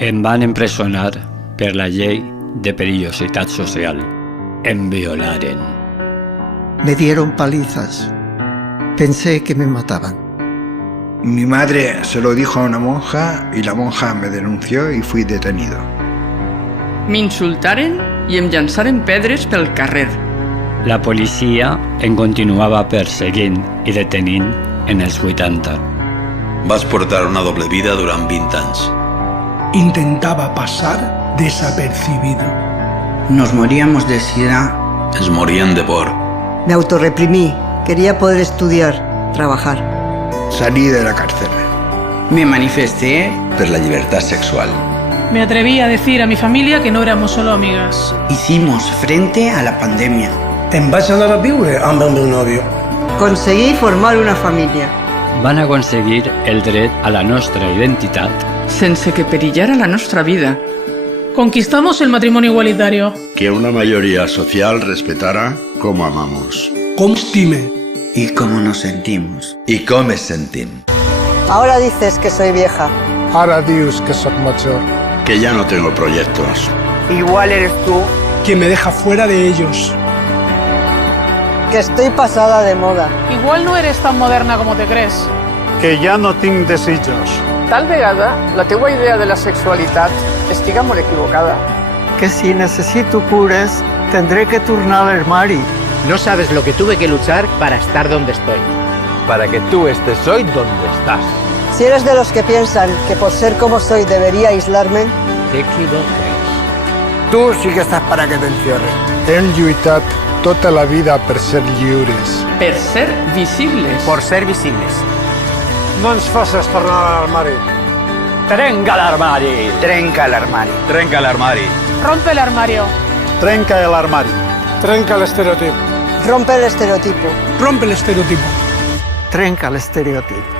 Em van empresonar per la llei de perillositat social. Em violaren. Me dieron palizas. Pensé que me mataban. Mi madre se lo dijo a una monja y la monja me denunció y fui detenido. M'insultaren i em llançaren pedres pel carrer. La policia em continuava perseguint i detenint en els 80. Vas portar una doble vida durant 20 anys. Intentaba pasar desapercibido. Nos moríamos de sida. Es morían de por. Me autorreprimí. Quería poder estudiar, trabajar. Salí de la cárcel. Me manifesté Per la llibertat sexual. Me atreví a decir a mi familia que no éramos solo amigas. Hicimos frente a la pandemia. Em vaig anar a viure amb el meu nòvio. Conseguí formar una familia. Van aconseguir el dret a la nostra identitat sense que perillara la nostra vida. Conquistamos el matrimonio igualitario. Que una mayoría social respetara cómo amamos. Com estime. ¿Y cómo nos sentimos? I com es sentim? Ahora dices que soy vieja. Ara dius que soc major. Que ya no tengo proyectos. Igual eres tú. Que me deja fuera de ellos. Que estoy pasada de moda. Igual no eres tan moderna como te crees. Que ja no tinc desitjos. Tal vegada la teua idea de la sexualitat estiga molt equivocada. Que si necesito cures, tendré que tornar al armari. No sabes lo que tuve que luchar para estar donde estoy. Para que tú estés hoy donde estás. Si eres de los que piensan que por ser como soy debería aislarme, Te equivoques. Tu sí que estàs para que t'encierren. Hem lluitat tota la vida per ser lliures. Per ser visibles. Por ser visibles. No ens faces tornar a l'armari. Trenca l'armari. Trenca el armario. Trenca l'armari. Rompe el armario. Trenca el armari. Trenca l'estereotip. rompe el estereotipo. Rompe l'estereotipo. Trenca el estereotipo.